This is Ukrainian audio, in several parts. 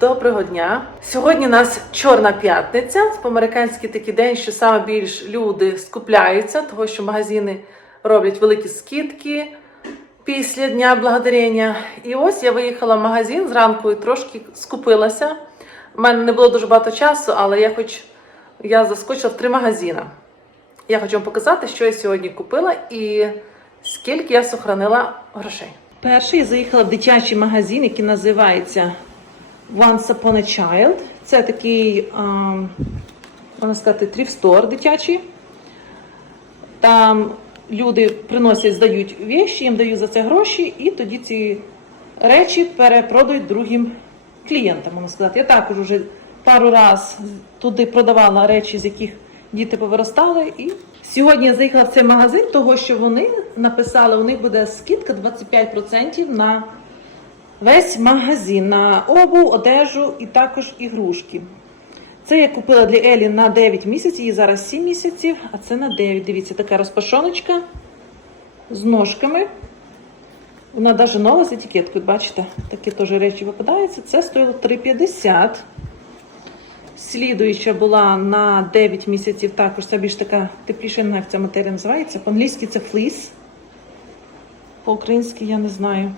Доброго дня! Сьогодні у нас Чорна п'ятниця. По-американськи такий день, що саме більш люди скупляються, тому що магазини роблять великі скидки після Дня Благодарення. І ось я виїхала в магазин зранку і трошки скупилася. У мене не було дуже багато часу, але я хоч я заскочила в три магазини. Я хочу вам показати, що я сьогодні купила і скільки я сохранила грошей. Перший я заїхала в дитячий магазин, який називається Once Upon a Child. Це такий, можна сказати, трівстор дитячий. Там люди приносять, здають вещі, їм дають за це гроші, і тоді ці речі перепродають другим клієнтам, можна сказати. Я також вже пару разів туди продавала речі, з яких діти повиростали. І сьогодні я заїхала в цей магазин, того що вони написали, у них буде скидка 25% на весь магазин на обув, одежу і також ігрушки. Це я купила для Елі на 9 місяців, їй зараз 7 місяців, а це на 9. Дивіться, така розпашоночка з ножками. Вона навіть нова з етикеткою, бачите, такі теж речі випадаються. Це стоїло 3,50. Слідуюча була на 9 місяців, також це більш така тепліша, ця матерія називається. По-англійськи це фліс. По-українськи я не знаю.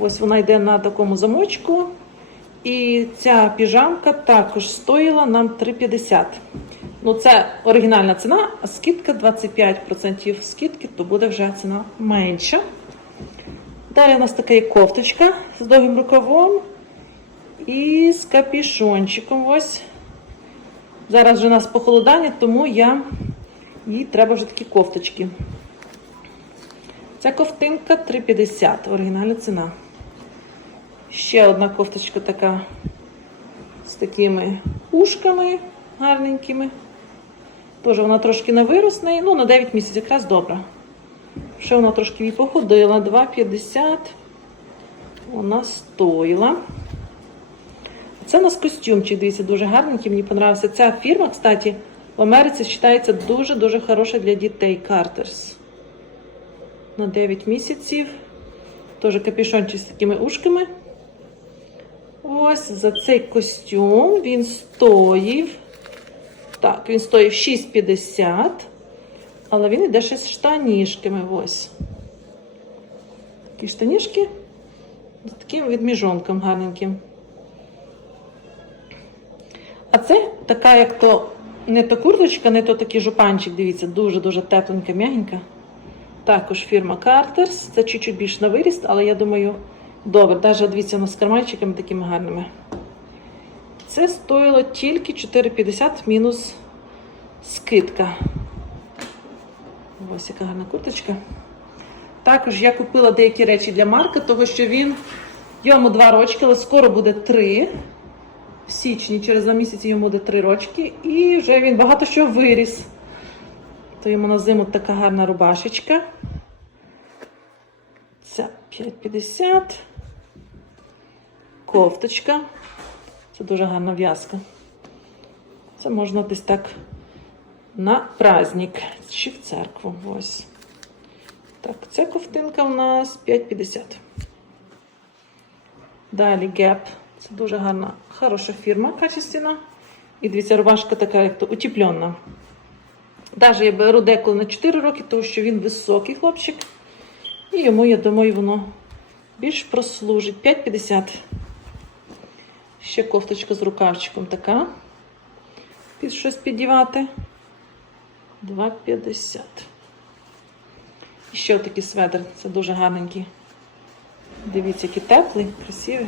Ось вона йде на такому замочку. І ця піжамка також стоїла нам 3,50. Ну, це оригінальна ціна, а скидка 25% скидки, то буде вже ціна менша. Далі у нас така є кофточка з довгим рукавом і з капішончиком. Ось. Зараз вже у нас похолодання, тому я їй треба вже такі кофточки. Ця ковтинка 3,50, оригінальна ціна. Ще одна кофточка така з такими ушками гарненькими. Теж вона трошки на вирос неї, ну на 9 місяців якраз добра. Ще вона трошки їй походила, 2,50 вона стоїла. Це у нас костюмчик, дивіться, дуже гарненький, мені подобався. Ця фірма, кстати, в Америці вважається дуже-дуже хороша для дітей Carter's. На 9 місяців. Теж капюшончик з такими ушками. Ось за цей костюм він стоїв. Так, він стоїв 6,50. Але він йде ще з штанішками. Ось. Такі штанішки з таким відміжонком гарненьким. А це така, як то не то курточка, не то такий жупанчик, дивіться, дуже-дуже тепленька, м'ягенька. Також фірма Carter's. Це чуть-чуть більш на виріст, але я думаю, добре. Навіть дивіться, воно з карманчиками такими гарними. Це стоїло тільки 4,50 мінус скидка. Ось яка гарна курточка. Також я купила деякі речі для Марка, тому що він йому 2 рочки, але скоро буде 3. В січні, через 2 місяці йому буде 3 рочки, і вже він багато що виріс. То йому на зиму така гарна рубашечка. Це 5,50. Кофточка. Це дуже гарна в'язка. Це можна десь так на праздник чи в церкву. Ось. Так, ця ковтинка у нас 5,50. Далі Gap. Це дуже гарна, хороша фірма, качественна. І дивіться, рубашка така, як то утеплена. Навіть я беру деколи на 4 роки, тому що він високий хлопчик. І йому, я думаю, воно більш прослужить. 5,50. Ще кофточка з рукавчиком така. Під щось піддівати. 2,50. І ще отакий сведер. Це дуже гарненький. Дивіться, який теплий, красивий.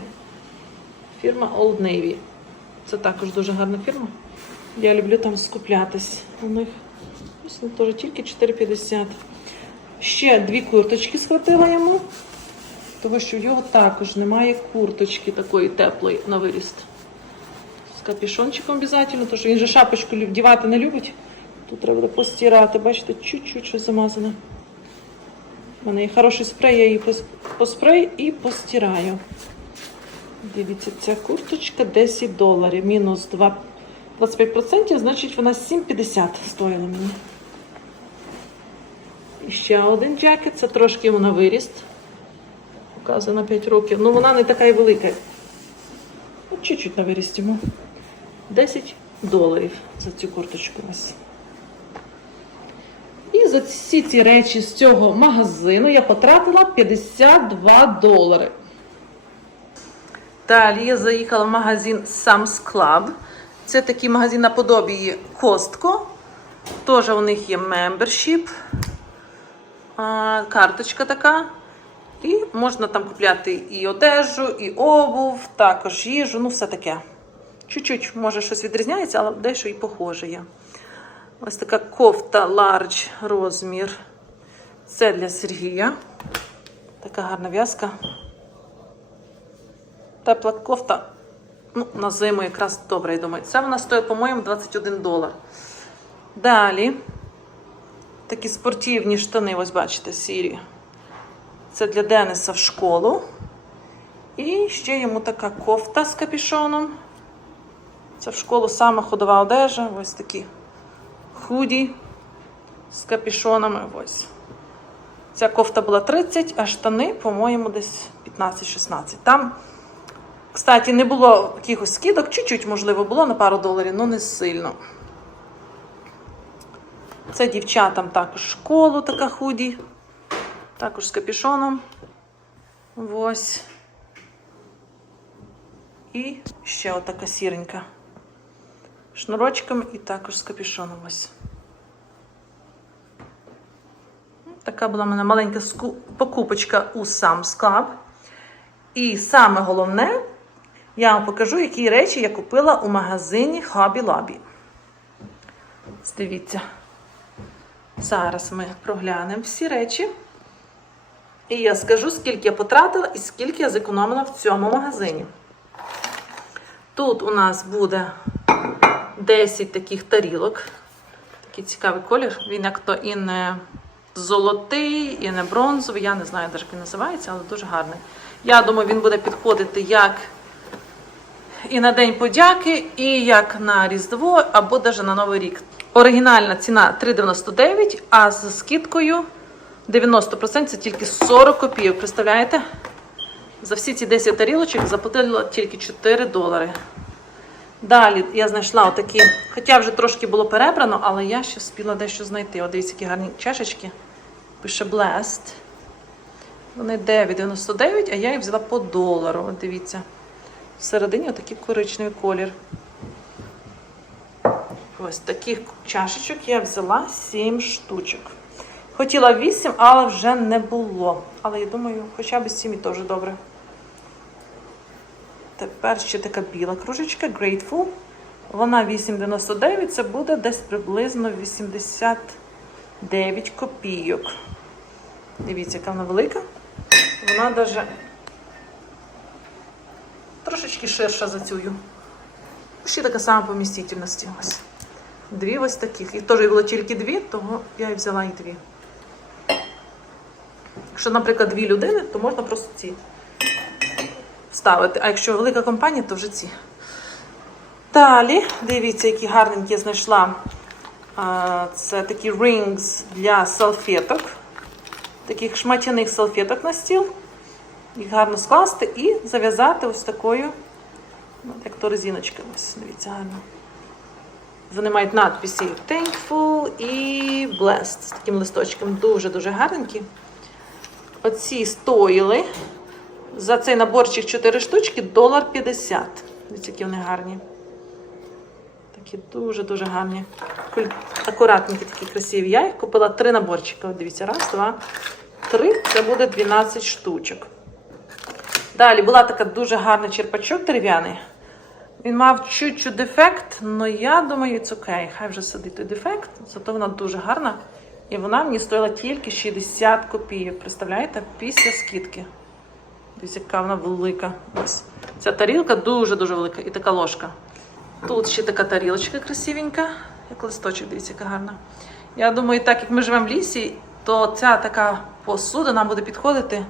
Фірма Old Navy. Це також дуже гарна фірма. Я люблю там скуплятись у них. Ось теж тільки 4,50. Ще дві курточки схватила йому, тому що в його також немає курточки такої теплої на виріст. З капюшончиком обов'язково, тому що він же шапочку вдівати не любить. Тут треба буде постирати. Бачите, чуть-чуть щось замазане. У мене є хороший спрей, я її пос- поспрей і постираю. Дивіться, ця курточка 10 доларів. Мінус 2, 25%, значить вона 7,50 стоїла мені. І ще один джекет, це трошки вона виріст. Показує на 5 років. Ну вона не така і велика. Ну, Чуть-чуть на виріст йому. 10 доларів за цю курточку ось. І за всі ці речі з цього магазину я потратила 52 долари. Далі я заїхала в магазин Sam's Club. Це такий магазин наподобі Costco. Теж у них є membership. Карточка така. І можна там купляти і одежу, і обув, також їжу, ну все таке. Чуть-чуть, може, щось відрізняється, але дещо і похоже є. Ось така кофта large розмір. Це для Сергія. Така гарна в'язка. Тепла кофта. Ну, на зиму якраз добре, я думаю. Це вона стоїть, по-моєму, 21 долар. Далі. Такі спортивні штани, ось бачите, сірі. Це для Дениса в школу. І ще йому така кофта з капюшоном. Це в школу саме ходова одежа. Ось такі худі з капюшонами. Ось. Ця кофта була 30, а штани, по-моєму, десь 15-16. Там, кстати, не було якихось скидок, чуть-чуть, можливо, було на пару доларів, але не сильно. Це дівчатам також школу така худі. Також з капюшоном. Ось. І ще отака сіренька. Шнурочками і також з капюшоном ось. Така була в мене маленька покупочка у Sam's Club. І саме головне, я вам покажу, які речі я купила у магазині Lobby. Ось Дивіться. Зараз ми проглянемо всі речі. І я скажу, скільки я потратила і скільки я зекономила в цьому магазині. Тут у нас буде 10 таких тарілок. Такий цікавий колір. Він як то і не золотий, і не бронзовий. Я не знаю, як він називається, але дуже гарний. Я думаю, він буде підходити як і на День подяки, і як на Різдво, або навіть на Новий рік. Оригінальна ціна 3,99, а з скидкою 90% це тільки 40 копійок. Представляєте? За всі ці 10 тарілочок заплатила тільки 4 долари. Далі я знайшла отакі, хоча вже трошки було перебрано, але я ще встигла дещо знайти. От дивіться, які гарні чашечки. Пише Blessed. Вони 9,99, а я їх взяла по долару. Дивіться. Всередині отакий коричневий колір. Ось таких чашечок я взяла 7 штучок. Хотіла 8, але вже не було. Але я думаю, хоча б 7 і теж добре. Тепер ще така біла кружечка Grateful. Вона 8,99, це буде десь приблизно 89 копійок. Дивіться, яка вона велика. Вона навіть трошечки ширша за цю. Ще така сама по вмістительності. Ось. Дві ось таких. Їх теж було тільки дві, тому я і взяла і дві. Якщо, наприклад, дві людини, то можна просто ці вставити. А якщо велика компанія, то вже ці. Далі, дивіться, які гарненькі я знайшла. Це такі rings для салфеток. Таких шматяних салфеток на стіл. Їх гарно скласти і зав'язати ось такою, ну, як то резиночка. Ось, дивіться, гарно. Вони мають надписи Thankful і Blessed з таким листочком. Дуже-дуже гарненькі. Оці стоїли за цей наборчик 4 штучки долар 50. Дивіться, які вони гарні. Такі дуже-дуже гарні. Акуратненькі, такі красиві. Я їх купила три наборчика. Дивіться, раз, два, три. Це буде 12 штучок. Далі була така дуже гарна черпачок дерев'яний. Він мав чуть-чуть дефект, але я думаю, це окей. Хай вже сидить той дефект, зато вона дуже гарна. І вона мені стоїла тільки 60 копійок. Представляєте? Після скидки. Дивіться, яка вона велика. Ось. Ця тарілка дуже-дуже велика. І така ложка. Тут ще така тарілочка красивенька, як листочок, дивіться, яка гарна. Я думаю, так як ми живемо в лісі, то ця така посуда нам буде підходити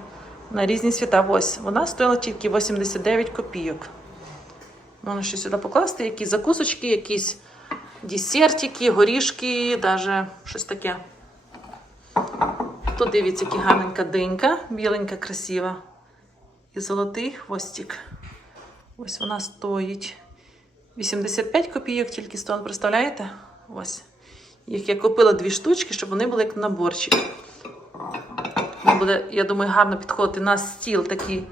на різні свята. Ось вона стоїла тільки 89 копійок. Можна ще сюди покласти, якісь закусочки, якісь десертики, горішки, навіть щось таке. Тут дивіться, яка гарненька динька, біленька, красива. І золотий хвостик. Ось вона стоїть 85 копійок, тільки стоїть, представляєте? Ось. Їх я купила дві штучки, щоб вони були як наборчик. Буде, я думаю, гарно підходити на стіл такий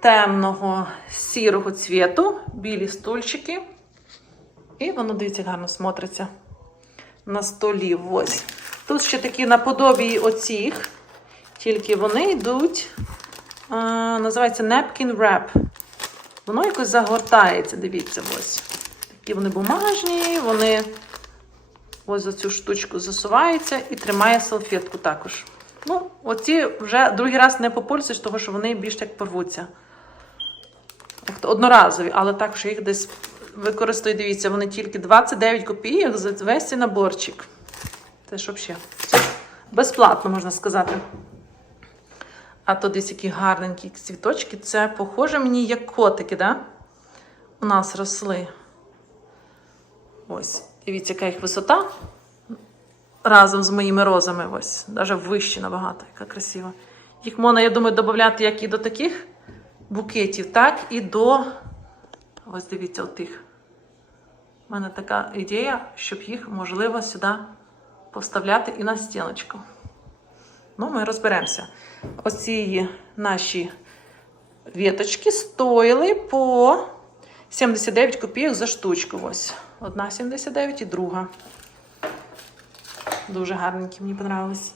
темного сірого цвіту, білі стульчики. І воно, дивіться, гарно смотриться на столі. Ось. Тут ще такі наподобі оцих, тільки вони йдуть, а, називається Napkin Wrap. Воно якось загортається, дивіться, ось. Такі вони бумажні, вони ось за цю штучку засуваються і тримає салфетку також. Ну, оці вже другий раз не попользуєш, тому що вони більш як порвуться. Одноразові, але також їх десь використовую, дивіться, вони тільки 29 копійок за весь цей наборчик. Це ж взагалі. Безплатно, можна сказати. А тут десь які гарненькі цвіточки. Це похоже мені як котики, да? У нас росли. Ось. Дивіться, яка їх висота. Разом з моїми розами. Ось. Навіть вище набагато, яка красива. Їх можна, я думаю, додати як і до таких букетів, так і до. Ось дивіться, отих. У мене така ідея, щоб їх можливо сюди поставляти і на стіночку. Ну, ми розберемося. Оці наші віточки стоїли по 79 копійок за штучку. Ось. Одна 79 і друга. Дуже гарненькі, мені понравились.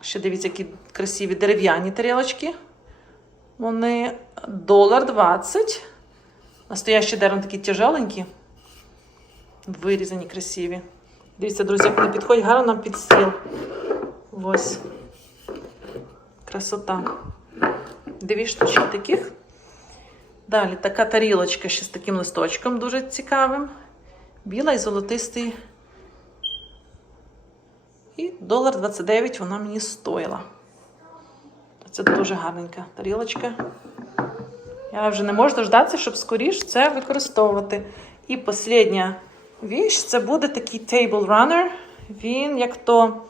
Ще дивіться, які красиві дерев'яні тарілочки. Вони долар 20. Настоящі дерево такі тяжеленькі. Вирізані, красиві. Дивіться, друзі, як підходять гарно нам під стіл. Ось. Красота. Дві штучки таких. Далі така тарілочка ще з таким листочком дуже цікавим. Біла і золотистий. І долар 29 вона мені стоїла. Це дуже гарненька тарілочка. Я вже не можу дождатися, щоб скоріш це використовувати. І остання віч це буде такий table runner. Він як то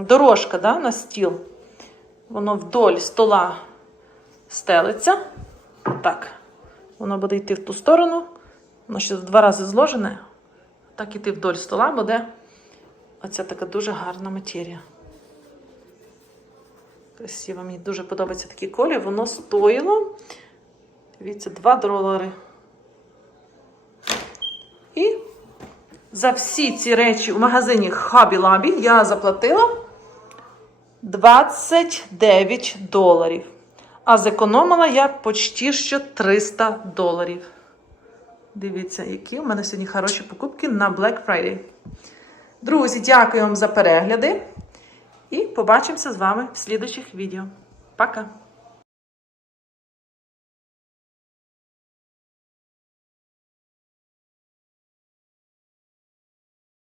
дорожка да, на стіл. Воно вдоль стола стелиться. Так. Воно буде йти в ту сторону. Воно ще в два рази зложене. Так іти вдоль стола буде. Оця така дуже гарна матерія. Красиво, мені дуже подобається такий колір. Воно стоїло. Дивіться, 2 долари. І за всі ці речі в магазині Hobby Lobby я заплатила 29 доларів. А зекономила я почти що 300 доларів. Дивіться, які у мене сьогодні хороші покупки на Black Friday. Друзі, дякую вам за перегляди. І побачимося з вами в слідучих відео. Пока!